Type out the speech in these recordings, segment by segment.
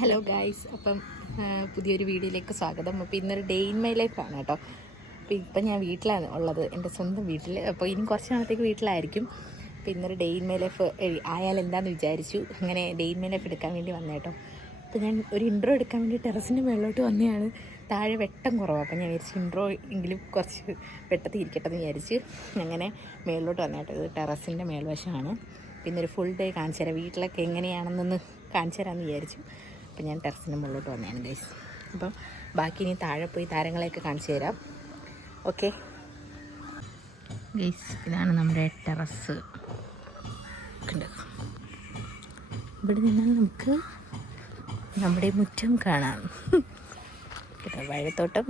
Hello guys, അപ്പം പുതിയൊരു വീഡിയോയിലേക്ക് സ്വാഗതം. അപ്പോൾ ഇന്നൊരു ഡേ ഇൻ മൈ ലൈഫാണ് കേട്ടോ. അപ്പോൾ ഇപ്പം ഞാൻ വീട്ടിലാണ് ഉള്ളത്, എൻ്റെ സ്വന്തം വീട്ടിൽ. അപ്പോൾ ഇനി കുറച്ച് നാളത്തേക്ക് വീട്ടിലായിരിക്കും. അപ്പോൾ ഇന്നൊരു ഡേ ഇൻ മൈ ലൈഫ് ആയാൽ എന്താണെന്ന് വിചാരിച്ചു. അങ്ങനെ ഡേ ഇൻ മൈ ലൈഫ് എടുക്കാൻ വേണ്ടി വന്നേ കേട്ടോ. അപ്പോൾ ഞാൻ ഒരു ഇൻട്രോ എടുക്കാൻ വേണ്ടി ടെറസിൻ്റെ മുകളിലോട്ട് വന്നതാണ്. താഴെ വെട്ടം കുറവാണ്, അപ്പോൾ ഞാൻ വിചാരിച്ചു ഇൻട്രോ എങ്കിലും കുറച്ച് വെട്ടത്തിൽ ഇരിക്കട്ടെ എന്ന് വിചാരിച്ച് അങ്ങനെ മുകളിലോട്ട് വന്നേ കേട്ടോ. ഇത് ടെറസിൻ്റെ മേൽവശമാണ്. പിന്നെ ഒരു ഫുൾ ഡേ കാണിച്ചു തരാം, വീട്ടിലൊക്കെ എങ്ങനെയാണെന്നൊന്ന് കാണിച്ചു തരാമെന്ന് വിചാരിച്ചു. അപ്പോൾ ഞാൻ ടെറസിൻ്റെ മുകളിലോട്ട് വന്നതാണ് ഗൈസ്. അപ്പം ബാക്കി ഇനി താഴെ പോയി താരങ്ങളെയൊക്കെ കാണിച്ചു തരാം. ഓക്കെ ഗൈസ്, ഇതാണ് നമ്മുടെ ടെറസ്. ഇവിടെ നിന്നാൽ നമുക്ക് നമ്മുടെ മുറ്റം കാണാം കേട്ടോ, വാഴത്തോട്ടം.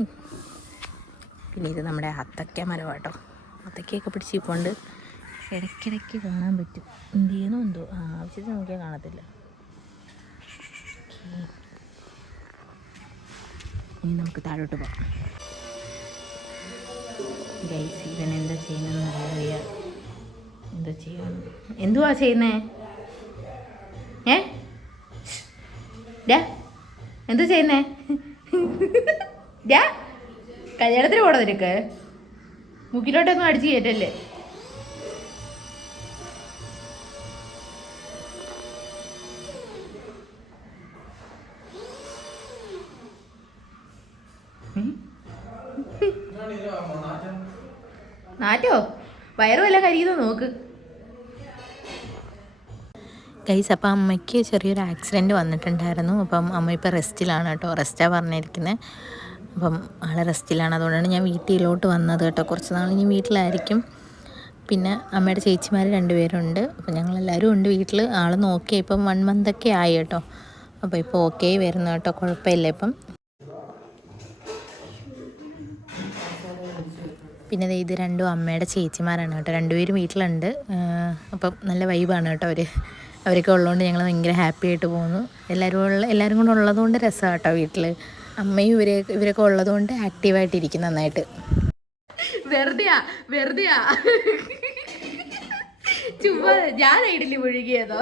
പിന്നെ ഇത് നമ്മുടെ അത്തക്ക മരം കേട്ടോ. അത്തക്കയൊക്കെ പിടിച്ച് പോണ്ട് ഇടയ്ക്കിടയ്ക്ക് കാണാൻ പറ്റും. എന്ത് ചെയ്യണോ എന്തോ, ആവശ്യത്തിന് നോക്കിയാൽ കാണത്തില്ല. ഇനി നമുക്ക് താഴോട്ട് പോകാം ഗൈസ്. ഇവൻ എന്താ ചെയ്യുന്നതെന്ന് അറിയാം. എന്താ ചെയ്യണം, എന്തുവാ ചെയ്യുന്നേ? എന്താ ചെയ്യുന്നേ? കല്യാണത്തിന് പോണോ നിനക്ക്? മുക്കിലോട്ടൊന്നും അടിച്ച് കയറ്റല്ലേ. നാറ്റോ വയറും എല്ലാം കരിയുന്നു നോക്ക് ഗൈസ്. അപ്പം അമ്മയ്ക്ക് ചെറിയൊരു ആക്സിഡൻറ്റ് വന്നിട്ടുണ്ടായിരുന്നു. അപ്പം അമ്മ ഇപ്പോൾ റെസ്റ്റിലാണ് കേട്ടോ, റെസ്റ്റാണ് പറഞ്ഞിരിക്കുന്നത്. അപ്പം ആളെ റെസ്റ്റിലാണ്, അതുകൊണ്ടാണ് ഞാൻ വീട്ടിലോട്ട് വന്നത് കേട്ടോ. കുറച്ച് നാൾ ഇനി വീട്ടിലായിരിക്കും. പിന്നെ അമ്മയുടെ ചേച്ചിമാർ 2 പേരുണ്ട്. അപ്പം ഞങ്ങളെല്ലാവരും ഉണ്ട് വീട്ടിൽ. ആൾ നോക്കിയാൽ ഇപ്പം 1 മന്തൊക്കെ ആയി കേട്ടോ. അപ്പോൾ ഇപ്പോൾ ഓക്കെ വരുന്നു കേട്ടോ, കുഴപ്പമില്ല ഇപ്പം. പിന്നെ ഇത് 2 അമ്മയുടെ ചേച്ചിമാരാണ് കേട്ടോ. 2 പേരും വീട്ടിലുണ്ട്. അപ്പം നല്ല വൈബാണ് കേട്ടോ അവരൊക്കെ ഉള്ളതുകൊണ്ട് ഞങ്ങൾ ഭയങ്കര ഹാപ്പി ആയിട്ട് പോകുന്നു. എല്ലാവരും കൂടെ ഉള്ളതുകൊണ്ട് രസമാണ് കേട്ടോ വീട്ടിൽ. അമ്മയും ഇവരൊക്കെ ഉള്ളതുകൊണ്ട് ആക്റ്റീവായിട്ടിരിക്കും നന്നായിട്ട്. വെറുതെയാ ചുമ്മാ ഞാൻ ഇഡലി മുഴുകിയതോ.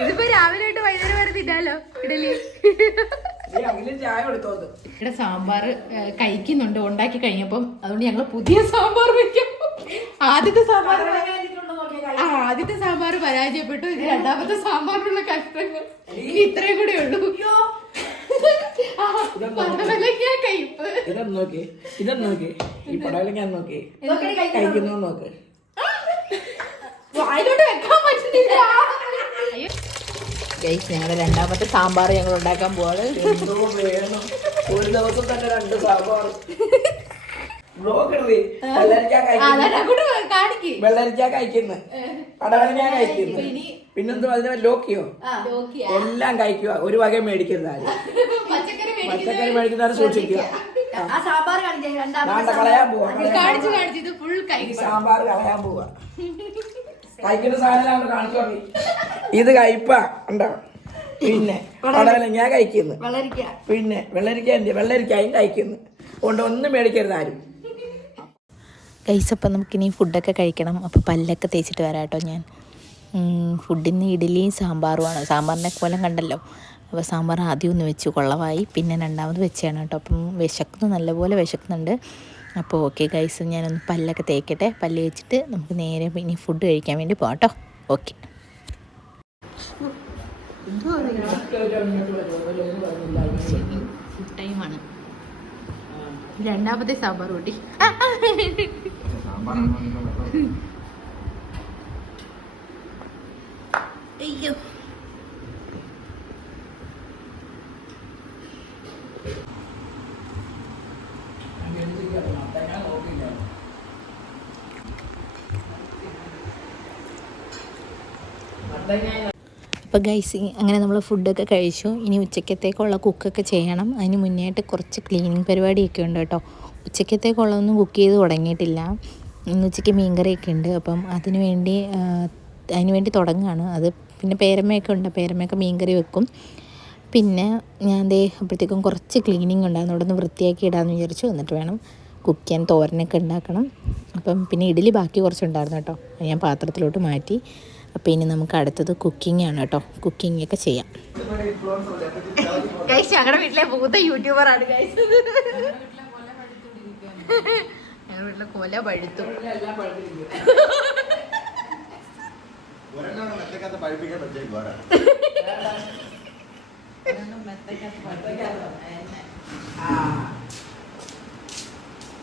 ഇതിപ്പോ രാവിലെ തൊട്ട് വൈകുന്നേരം വരെ തിന്നാലോ ഇഡലി. ഇവിടെ സാമ്പാർ കഴിക്കുന്നുണ്ട് ഉണ്ടാക്കി കഴിഞ്ഞപ്പം, അതുകൊണ്ട് ഞങ്ങൾ പുതിയ സാമ്പാർ വെക്കും. ആദ്യത്തെ സാമ്പാർ പരാജയപ്പെട്ടു. ഇത് 2ാമത്തെ സാമ്പാറിനുള്ള കഷ്ടങ്ങൾ. ഇനി ഇത്രയും കൂടെ ഉള്ളൂ. കയ്പ്പ് അതിലോട്ട് വെക്കാൻ പറ്റുന്നില്ല. ഞങ്ങളുടെ 2ാമത്തെ സാമ്പാർ ഞങ്ങൾ ഉണ്ടാക്കാൻ പോവാണ്. ഒരു ദിവസം തന്നെ 2 സാമ്പാർ. വെള്ളരിക്ക കഴിക്കുന്നു, പടവലങ്ങ കഴിക്കുന്നു, പിന്നെന്തോ അതിന് ലോക്കിയോ എല്ലാം കഴിക്കുക. ഒരു വക മേടിക്കരുത് ആരും. പച്ചക്കറി മേടിക്കുന്നവരെ സൂക്ഷിക്കുക. കളയാൻ പോവാ, സാമ്പാർ കളയാൻ പോവാ. കഴിക്കുന്ന സാധനം കാണിച്ചു തുടങ്ങി. ഇത് കഴിപ്പാ ഉണ്ടോ. പിന്നെ പടവലങ്ങ കഴിക്കുന്നു, പിന്നെ വെള്ളരിക്കായും കഴിക്കുന്നു. അതുകൊണ്ട് ഒന്നും മേടിക്കരുത് ആരും. ഗൈസ്, അപ്പം നമുക്കിനി ഫുഡൊക്കെ കഴിക്കണം. അപ്പോൾ പല്ലൊക്കെ തേച്ചിട്ട് വരാം കേട്ടോ ഞാൻ. ഫുഡിന് ഇഡലിയും സാമ്പാറുമാണ്. സാമ്പാറിനെ കോലം കണ്ടല്ലോ. അപ്പോൾ സാമ്പാർ ആദ്യം ഒന്ന് വെച്ചു, കൊള്ളവായി. പിന്നെ 2ാമത് വെച്ചാണ് കേട്ടോ. അപ്പം നല്ലപോലെ വിശക്കുന്നുണ്ട്. അപ്പോൾ ഓക്കെ ഗൈസ്, ഞാനൊന്ന് പല്ലൊക്കെ തേക്കട്ടെ. പല്ല് വെച്ചിട്ട് നമുക്ക് നേരെ ഇനി ഫുഡ് കഴിക്കാൻ വേണ്ടി പോകാം കേട്ടോ. ഓക്കെ. ഫുഡ് ടൈമാണ്. 2ാമത്തെ സാമ്പാർ കൂട്ടി. അയ്യോ, അപ്പോൾ ഗൈസ്, അങ്ങനെ നമ്മൾ ഫുഡൊക്കെ കഴിച്ചു. ഇനി ഉച്ചക്കത്തേക്കുള്ള കുക്കൊക്കെ ചെയ്യണം. അതിന് മുന്നേയായിട്ട് കുറച്ച് ക്ലീനിങ് പരിപാടിയൊക്കെ ഉണ്ട് കേട്ടോ. ഉച്ചക്കത്തേക്കുള്ളതൊന്നും കുക്ക് ചെയ്ത് തുടങ്ങിയിട്ടില്ല. ഇന്ന് ഉച്ചയ്ക്ക് മീൻകറിയൊക്കെ ഉണ്ട്. അപ്പം അതിന് വേണ്ടി തുടങ്ങുകയാണ്. അത് പിന്നെ പേരമ്മയൊക്കെ ഉണ്ട്, പേരമ്മയൊക്കെ മീൻകറി വെക്കും. പിന്നെ ഞാൻ അപ്പോഴത്തേക്കും കുറച്ച് ക്ലീനിങ് ഉണ്ടായിരുന്നു, അവിടെ നിന്ന് വൃത്തിയാക്കി ഇടാമെന്ന് വിചാരിച്ചു. എന്നിട്ട് വേണം കുക്ക് ചെയ്യാൻ. തോരനൊക്കെ ഉണ്ടാക്കണം. അപ്പം പിന്നെ ഇഡലി ബാക്കി കുറച്ചുണ്ടായിരുന്നു കേട്ടോ, ഞാൻ പാത്രത്തിലോട്ട് മാറ്റി. അപ്പോൾ ഇനി നമുക്ക് അടുത്തത് കുക്കിംഗ് ആണ് കേട്ടോ. കുക്കിംഗ് ഒക്കെ ചെയ്യാം. ഞങ്ങളുടെ വീട്ടിലെ മൂത്ത യൂട്യൂബറാണ് ഗൈസ്. ഞങ്ങളുടെ വീട്ടിലെ കൊല പഴുത്തു.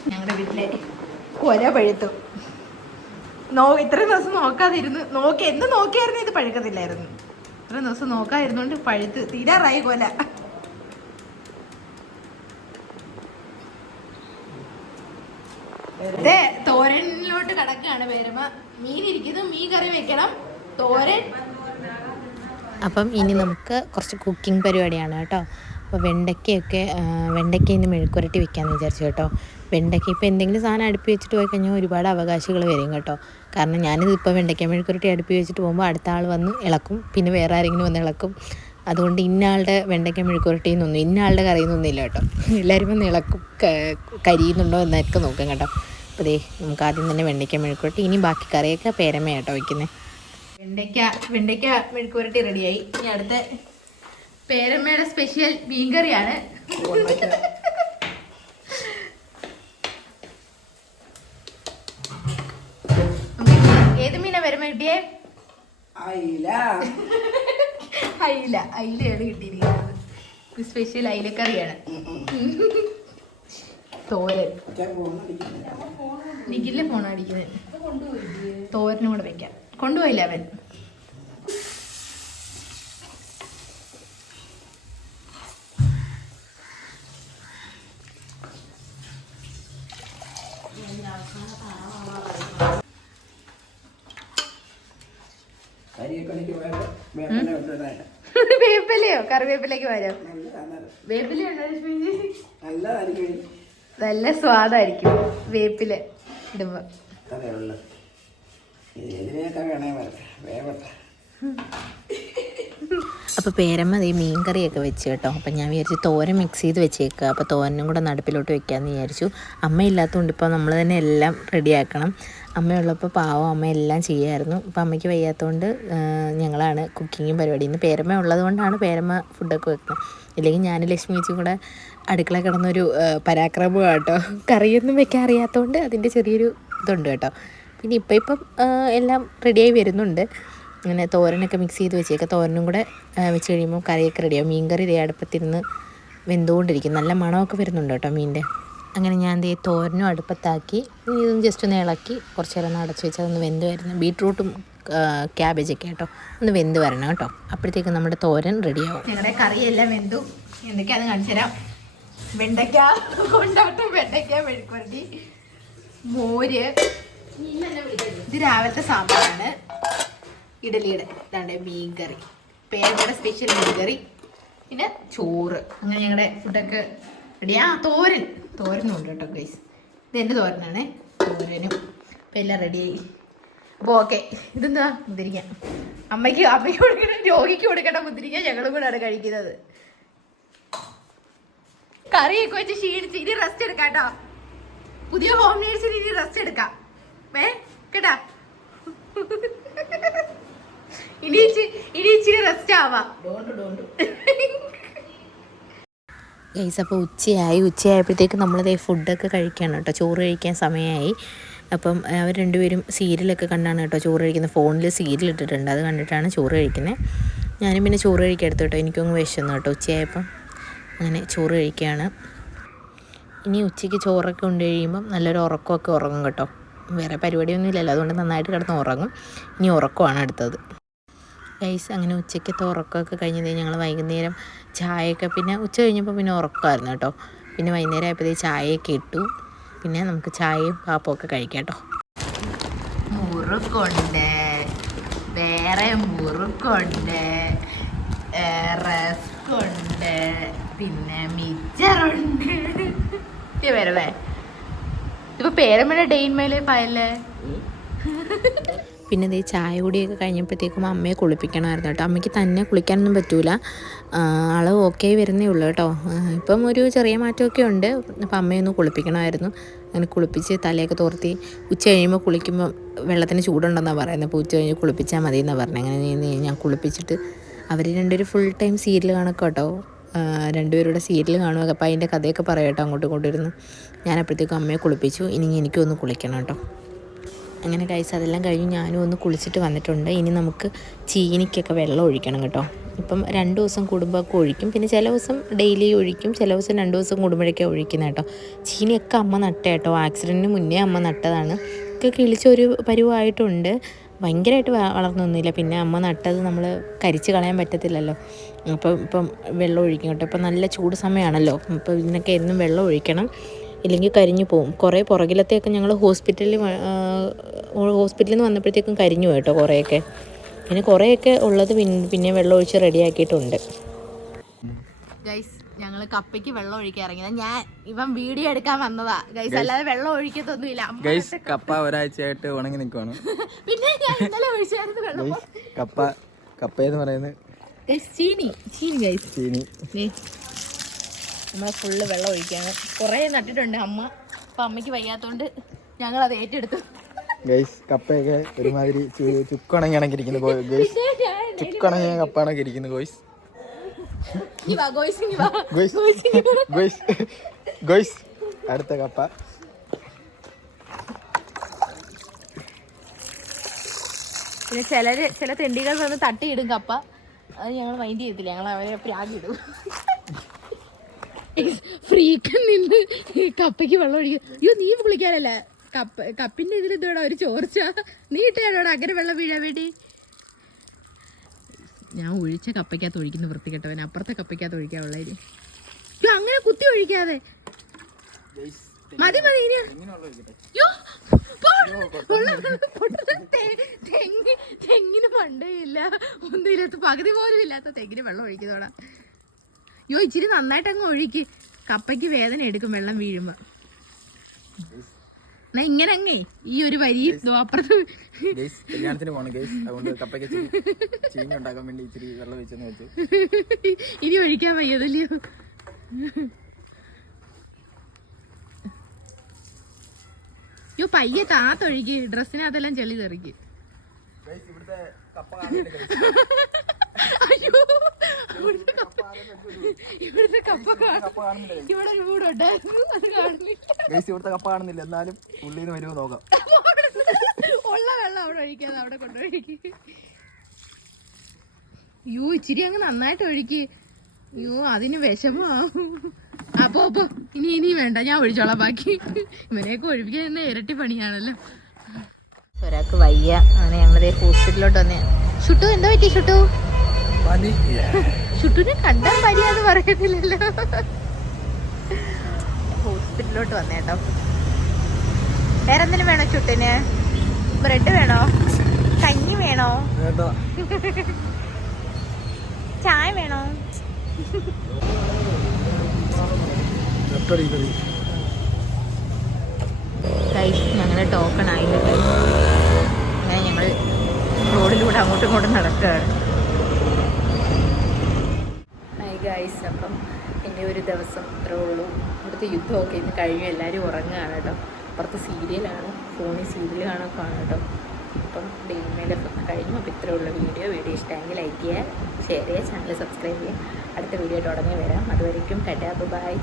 ഞങ്ങളുടെ വീട്ടിലെ കൊല പഴുത്തു. ഇത്രയും ദിവസം നോക്കാതിരുന്നു. എന്ന് നോക്കിയായിരുന്നു ഇത് പഴുക്കത്തില്ലായിരുന്നു. ഇത്രയും ദിവസം നോക്കാതിരുന്നോണ്ട് പഴുത്ത് തീരാറായി കൊല. അതെ, തോരനിലോട്ട് കടക്കാണ് പേരമ്മ. മീൻ ഇരിക്കുന്നു, മീൻ കറി വെക്കണം, തോരൻ. അപ്പം ഇനി നമുക്ക് കുറച്ച് കുക്കിംഗ് പരിപാടിയാണ് കേട്ടോ. അപ്പോൾ വെണ്ടയ്ക്ക ഇന്ന് മെഴുക്കുരട്ടി വെക്കാമെന്ന് വിചാരിച്ചു കേട്ടോ. വെണ്ടയ്ക്ക ഇപ്പോൾ എന്തെങ്കിലും സാധനം അടുപ്പി വെച്ചിട്ട് പോയി കഴിഞ്ഞാൽ ഒരുപാട് അവകാശികൾ വരും കേട്ടോ. കാരണം ഞാനിതിപ്പോൾ വെണ്ടയ്ക്ക മെഴുക്കുരട്ടി അടുപ്പി വെച്ചിട്ട് പോകുമ്പോൾ അടുത്ത ആൾ വന്ന് ഇളക്കും, പിന്നെ വേറെ ആരെങ്കിലും വന്ന് ഇളക്കും. അതുകൊണ്ട് ഇന്നയാളുടെ വെണ്ടയ്ക്ക മെഴുക്കുരട്ടിന്നൊന്നും ഇന്നയാളുടെ കറിയെന്നൊന്നും ഇല്ല കേട്ടോ. എല്ലാവരും വന്ന് ഇളക്കും, കരിയുന്നുണ്ടോ എന്നൊക്കെ നോക്കും കേട്ടോ. അപ്പോൾ ദേ നമുക്ക് ആദ്യം തന്നെ വെണ്ടയ്ക്ക മെഴുക്കുരട്ടി, ഇനി ബാക്കി കറിയൊക്കെ പേരമ്മ കേട്ടോ വയ്ക്കുന്നത്. വെണ്ടയ്ക്ക മെഴുക്കുരട്ടി റെഡിയായി. ഇനി അടുത്ത പേരമ്മയുടെ സ്പെഷ്യൽ മീൻകറിയാണ്. ഏത് മീനാ പേരമ്മ കിട്ടിയേ? അയിലയാണ് കിട്ടിയിരിക്കുന്നത്. സ്പെഷ്യൽ അയിലക്കറിയാണ്. തോരൻ. നിഖിലിന്റെ ഫോൺ അടിക്കുന്നത്. തോരനും കൂടെ വെക്കാം. കൊണ്ടുപോയില്ല അവൻ. വേപ്പിലയോ? കറിവേപ്പിലേക്ക് വരാം. വേപ്പില നല്ല സ്വാദായിരിക്കും വേപ്പില ഇടുമ്പോ. അപ്പോൾ പേരമ്മ ഈ മീൻ കറിയൊക്കെ വെച്ച് കേട്ടോ. അപ്പം ഞാൻ വിചാരിച്ചു തോരൻ മിക്സ് ചെയ്ത് വെച്ചേക്കുക. അപ്പോൾ തോരനും കൂടെ നടുപ്പിലോട്ട് വെക്കാമെന്ന് വിചാരിച്ചു. അമ്മ ഇല്ലാത്തതുകൊണ്ട് ഇപ്പോൾ നമ്മൾ തന്നെ എല്ലാം റെഡിയാക്കണം. അമ്മയുള്ളപ്പോൾ പാവം അമ്മ എല്ലാം ചെയ്യുമായിരുന്നു. ഇപ്പം അമ്മയ്ക്ക് വയ്യാത്തതുകൊണ്ട് ഞങ്ങളാണ് കുക്കിങ്ങും പരിപാടി. ഇന്ന് പേരമ്മ ഉള്ളത് കൊണ്ടാണ് പേരമ്മ ഫുഡൊക്കെ വെക്കുന്നത്. ഇല്ലെങ്കിൽ ഞാൻ ലക്ഷ്മി ചേച്ചി കൂടെ അടുക്കള കിടന്നൊരു പരാക്രമം കേട്ടോ. കറിയൊന്നും വെക്കാൻ അറിയാത്തതുകൊണ്ട് അതിൻ്റെ ചെറിയൊരു ഇതുണ്ട് കേട്ടോ. പിന്നെ ഇപ്പം എല്ലാം റെഡിയായി വരുന്നുണ്ട്. അങ്ങനെ തോരനൊക്കെ മിക്സ് ചെയ്ത് വെച്ചേക്കുക. തോരനും കൂടെ വെച്ച് കഴിയുമ്പോൾ കറിയൊക്കെ റെഡിയാവും. മീൻ കറി അടുപ്പത്തിരുന്ന് വെന്തുകൊണ്ടിരിക്കും. നല്ല മണമൊക്കെ വരുന്നുണ്ട് കേട്ടോ മീനിൻ്റെ. അങ്ങനെ ഞാൻ തോരനും അടുപ്പത്താക്കി ഇതും ജസ്റ്റ് ഒന്ന് ഇളക്കി കുറച്ച് നേരം അടച്ച് വെച്ച് അതൊന്ന് വെന്ത് വരുന്നു. ബീട്രൂട്ടും ക്യാബേജൊക്കെ കേട്ടോ ഒന്ന് വെന്ത് വരണം കേട്ടോ. അപ്പോഴത്തേക്ക് നമ്മുടെ തോരൻ റെഡിയാവും. ഞങ്ങളുടെ കറിയെല്ലാം വെന്തു. എന്തൊക്കെയാണെന്ന് കാണിച്ചു തരാം. വെണ്ടയ്ക്ക കൊണ്ടാട്ടം, വെണ്ടയ്ക്ക മെഴുക്കുവരട്ടി, മോര്. ഇത് രാവിലത്തെ സാമ്പാറാണ്. ഇഡലിയുടെ ഇതാണ്ട് മീൻ കറി, പേരയുടെ സ്പെഷ്യൽ മീൻ കറി, പിന്നെ ചോറ്. അങ്ങനെ ഞങ്ങളുടെ ഫുഡൊക്കെ റെഡിയാ. തോരനും ഉണ്ട് കേട്ടോ ഗൈസ്. ഇത് എൻ്റെ തോരനാണ്. തോരനും ഇപ്പം എല്ലാം റെഡിയായി. അപ്പോൾ ഓക്കെ. ഇതെന്താ? മുന്തിരിങ്ങ. അമ്മയ്ക്ക് കൊടുക്കണം, രോഗിക്ക് കൊടുക്കട്ടെ മുന്തിരിങ്ങ. ഞങ്ങളും കൂടെയാണ് കഴിക്കുന്നത്. കറിയൊക്കെ വെച്ച് ക്ഷീണിച്ച് ഇനി റെസ്റ്റ് എടുക്കാം കേട്ടോ. പുതിയ ഹോം നേഴ്സിന് ഇനി റെസ്റ്റ് എടുക്കാം കേട്ടാ. ഇനി ഇച്ചിരി റെസ്റ്റ് ആവാം ഗൈസ്. അപ്പോൾ ഉച്ചയായപ്പോഴത്തേക്ക് നമ്മളിതേ ഫുഡൊക്കെ കഴിക്കുകയാണ് കേട്ടോ. ചോറ് കഴിക്കാൻ സമയമായി. അപ്പം അവർ രണ്ടുപേരും സീരിയലൊക്കെ കണ്ടാണ് കേട്ടോ ചോറ് കഴിക്കുന്നത്. ഫോണിൽ സീരിയൽ ഇട്ടിട്ടുണ്ട്, അത് കണ്ടിട്ടാണ് ചോറ് കഴിക്കുന്നത്. ഞാനും പിന്നെ ചോറ് കഴിക്കാൻ എടുത്തു കേട്ടോ. എനിക്കൊന്ന് വിശന്നു കേട്ടോ ഉച്ചയായപ്പം. അങ്ങനെ ചോറ് കഴിക്കുകയാണ്. ഇനി ഉച്ചയ്ക്ക് ചോറൊക്കെ കൊണ്ട് കഴിയുമ്പം നല്ലൊരു ഉറക്കമൊക്കെ ഉറങ്ങും കേട്ടോ. വേറെ പരിപാടിയൊന്നും ഇല്ലല്ലോ, അതുകൊണ്ട് നന്നായിട്ട് കിടന്ന് ഉറങ്ങും. ഇനി ഉറക്കമാണ് അടുത്തത് ഗൈസ്. അങ്ങനെ ഉച്ചയ്ക്കത്തെ ഉറക്കമൊക്കെ കഴിഞ്ഞത് ഞങ്ങൾ വൈകുന്നേരം ചായയൊക്കെ, പിന്നെ ഉച്ച കഴിഞ്ഞപ്പോൾ പിന്നെ ഉറക്കമായിരുന്നു കേട്ടോ. പിന്നെ വൈകുന്നേരം ആയപ്പോഴത്തേക്ക് ചായയൊക്കെ ഇട്ടു. പിന്നെ നമുക്ക് ചായയും പാപ്പമൊക്കെ കഴിക്കാം കേട്ടോ. മുറുക്കുണ്ട്, വേറെ മുറുക്കുണ്ട്, റസ്കുണ്ട്, പിന്നെ മിച്ചറുണ്ട്. വരവേ ഇപ്പൊ പേരമ്മയുടെ ഡേ ഇൻ മൈ ലൈഫ് ആയല്ലേ. പിന്നെ ഇതേ ചായ കൂടിയൊക്കെ കഴിഞ്ഞപ്പോഴത്തേക്കും അമ്മയെ കുളിപ്പിക്കണമായിരുന്നു കേട്ടോ. അമ്മയ്ക്ക് തന്നെ കുളിക്കാനൊന്നും പറ്റൂല, ആൾ ഓക്കെ വരുന്നേ ഉള്ളൂ കേട്ടോ. ഇപ്പം ഒരു ചെറിയ മാറ്റമൊക്കെ ഉണ്ട്. അപ്പം അമ്മയൊന്ന് കുളിപ്പിക്കണമായിരുന്നു. അങ്ങനെ കുളിപ്പിച്ച് തലയൊക്കെ തോർത്തി ഉച്ച കഴിയുമ്പോൾ കുളിക്കുമ്പോൾ വെള്ളത്തിന് ചൂടുണ്ടെന്നാണ് പറയുന്നത്. അപ്പോൾ ഉച്ച കഴിഞ്ഞ് കുളിപ്പിച്ചാൽ മതി എന്നാണ് പറഞ്ഞത്. അങ്ങനെ ഞാൻ കുളിപ്പിച്ചിട്ട് അവർ രണ്ടുപേരും ഫുൾ ടൈം സീരിയൽ കണക്ക് കേട്ടോ. രണ്ടുപേരുടെ സീരിയൽ കാണുക. അപ്പം അതിൻ്റെ കഥയൊക്കെ പറയാം കേട്ടോ അങ്ങോട്ടും ഇങ്ങോട്ടും ഇരുന്ന്. ഞാൻ അപ്പോഴത്തേക്കും അമ്മയെ കുളിപ്പിച്ചു. ഇനി എനിക്കൊന്ന് കുളിക്കണം കേട്ടോ. അങ്ങനെ കഴിച്ച് അതെല്ലാം കഴിഞ്ഞ് ഞാനും ഒന്ന് കുളിച്ചിട്ട് വന്നിട്ടുണ്ട്. ഇനി നമുക്ക് ചീനിക്കൊക്കെ വെള്ളം ഒഴിക്കണം കേട്ടോ. ഇപ്പം 2 ദിവസം കൂടുമ്പോഴൊക്കെ ഒഴിക്കും. പിന്നെ ചില ദിവസം ഡെയിലി ഒഴിക്കും, ചില ദിവസം 2 ദിവസം കൂടുമ്പോഴൊക്കെ ഒഴിക്കുന്നത് കേട്ടോ. ചീനിയൊക്കെ അമ്മ നട്ട കേട്ടോ. ആക്സിഡൻറ്റിന് മുന്നേ അമ്മ നട്ടതാണ്. ഒക്കെ കിളിച്ചൊരു പരുവായിട്ടുണ്ട്. ഭയങ്കരമായിട്ട് വളർന്നൊന്നുമില്ല. പിന്നെ അമ്മ നട്ടത് നമ്മൾ കരിച്ച് കളയാൻ പറ്റത്തില്ലല്ലോ. ഇപ്പം വെള്ളം ഒഴിക്കും കേട്ടോ. ഇപ്പം നല്ല ചൂട് സമയമാണല്ലോ. അപ്പോൾ ഇതിനൊക്കെ എന്നും വെള്ളം ഒഴിക്കണം, ഇല്ലെങ്കിൽ കരിഞ്ഞു പോകും. കുറേ പുറകിലത്തെയൊക്കെ ഞങ്ങൾ ഹോസ്പിറ്റലിൽ നിന്ന് വന്നപ്പോഴത്തേക്കും കരിഞ്ഞു കേട്ടോ കുറേയൊക്കെ. പിന്നെ കുറേയൊക്കെ ഉള്ളത് പിന്നെ വെള്ളം ഒഴിച്ച് റെഡിയാക്കിയിട്ടുണ്ട്. ഗൈസ്, ഞങ്ങൾ കപ്പയ്ക്ക് വെള്ളം ഒഴിക്കാൻ ഇറങ്ങിയത്. ഇവൻ വീഡിയോ എടുക്കാൻ വന്നതാ ഗൈസ്, അല്ലാതെ വെള്ളം ഒഴിക്കത്തൊന്നുമില്ല. ഗൈസ്, കപ്പ ഒരാഴ്ചയായിട്ട് ഉണങ്ങി നിൽക്കുവാണ്. പിന്നെ ഞാൻ ഇന്നലെ ഒഴിച്ചായിരുന്നു വെള്ളം. കപ്പയെന്ന് പറയുന്നത് ചീനി ഗൈസ്, ചീനി. നമ്മൾ ഫുള്ള് വെള്ളം ഒഴിക്കാണ്. കുറേ നട്ടിട്ടുണ്ട് അമ്മ. അപ്പം അമ്മയ്ക്ക് വയ്യാത്തതുകൊണ്ട് ഞങ്ങൾ അത് ഏറ്റെടുത്തു. ഗൈസ്, കപ്പയൊക്കെ ഒരുമാതിരി ചുക്കുണങ്ങി കണക്കിരിക്കുന്നു ഗൈസ്. ചുക്കുണങ്ങിയ കപ്പ കണക്കിരിക്കുന്നു ഗോയ്സ്. ഗോയ്സ്, അടുത്ത കപ്പ. പിന്നെ ചില തെണ്ടികൾ വന്ന് തട്ടിയിടും കപ്പ. അത് ഞങ്ങൾ മൈൻഡ് ചെയ്യത്തില്ല, ഞങ്ങൾ അവരെ പ്രാഗിടും. ഫ്രീക്ക് നിന്ന് കപ്പയ്ക്ക് വെള്ളം ഒഴിക്കും. അയ്യോ, നീ കുളിക്കാനല്ല, കപ്പിന്റെ ഇതിൽ ഇതോടെ ഒരു ചോർച്ച. നീ ഇട്ടാണോടാ അങ്ങനെ വെള്ളം വീഴാൻ വേണ്ടി? ഞാൻ ഒഴിച്ച കപ്പയ്ക്കകത്ത് ഒഴിക്കുന്നു വൃത്തികെട്ടവൻ. അപ്പുറത്തെ കപ്പയ്ക്കകത്ത് ഒഴിക്കാനുള്ള അയ്യോ, അങ്ങനെ കുത്തി ഒഴിക്കാതെ. മതി തെങ്ങിന് പണ്ടേയില്ല, ഒന്നുമില്ലാത്ത പകുതി പോലും ഇല്ലാത്ത തെങ്ങിന് വെള്ളം ഒഴിക്കുന്നോടാ. അയ്യോ, ഇച്ചിരി നന്നായിട്ട് അങ്ങ് ഒഴിക്ക്. കപ്പയ്ക്ക് വേദന എടുക്കും വെള്ളം വീഴുമ്പോ. എന്നാ ഇങ്ങനെ അങ്ങേ ഈ ഒരു വരി അപ്പുറത്ത് കല്യാണത്തിന് പോണം ഗൈസ്, അതുകൊണ്ട് കപ്പയ്ക്ക് ചീനി ഉണ്ടാക്കാൻ വേണ്ടി ഇച്ചിരി വെള്ളം വെച്ചെന്ന് വെച്ചു. ഇനി ഒഴിക്കാൻ വയ്യതല്ലയോ. അയ്യോ, പയ്യെ താത്തൊഴിക്ക്, ഡ്രസ്സിനകത്തെല്ലാം ചെളി തെറിക്ക്. അയ്യോ, ഇവിടുത്തെ കപ്പ ഇവിടെ ഒരു വീടുണ്ടായിരുന്നു, അത് കാണുന്നില്ല. ഇവിടുത്തെ കപ്പ കാണുന്നില്ല, എന്നാലും ഉള്ളിൽ നിന്ന് വരുമോ നോക്കാം. ഉള്ള വെള്ളം അവിടെ ഒഴിക്കാതെ അവിടെ കൊണ്ടുപോയി. അയ്യോ, ഇച്ചിരി അങ്ങ് നന്നായിട്ട് ഒഴിക്ക്. അയ്യോ, അതിന് വിഷമോ. അപ്പോ ഇനി വേണ്ട, ഞാൻ ഒഴിച്ചോളാം ബാക്കി. ഇവനെയൊക്കെ ഒഴിപ്പിക്കാൻ തന്നെ ഇരട്ടി പണിയാണല്ലോ. ഒരാൾക്ക് വയ്യ, അങ്ങനെ ഞങ്ങളത് ഹോസ്പിറ്റലിലോട്ട് വന്നേ. ഷുട്ടു, എന്താ പറ്റി ഷുട്ടു? ഷുട്ടുവിനെ കണ്ടാൽ മര്യാദ പറയത്തില്ലല്ലോ. ഹോസ്പിറ്റലിലോട്ട് വന്നേട്ടോ. വേറെ എന്തെങ്കിലും വേണോ ഷുട്ടിന്? ബ്രെഡ് വേണോ? കഞ്ഞി വേണോ? ചായ വേണോ? ഞങ്ങളുടെ ടോക്കൺ ആയിട്ടുണ്ട്. അങ്ങനെ ഞങ്ങൾ റോഡിലൂടെ അങ്ങോട്ടും ഇങ്ങോട്ടും നടക്കുകയാണ്. ഗൈസ്, അപ്പം എൻ്റെ ഒരു ദിവസം ഇത്രേ ഉള്ളൂ. ഇവിടുത്തെ യുദ്ധമൊക്കെ ഇന്ന് കഴിഞ്ഞു, എല്ലാവരും ഉറങ്ങുകയാണ് കേട്ടോ. അപ്പുറത്ത് സീരിയലാണ്, ഫോണിൽ സീരിയൽ കാണൊക്കെ ആണ് കേട്ടോ. അപ്പം ഡെയിൻമേലെ കഴിഞ്ഞു. അപ്പോൾ ഇത്രേ ഉള്ള വീഡിയോ ഇഷ്ടമെങ്കിൽ ലൈക്ക് ചെയ്യുക, ഷെയർ ചെയ്യുക, ചാനൽ സബ്സ്ക്രൈബ് ചെയ്യുക. അടുത്ത വീഡിയോ ആയിട്ട് ഉടനെ വരാം. അതുവരേക്കും ടാറ്റാ, ബൈ.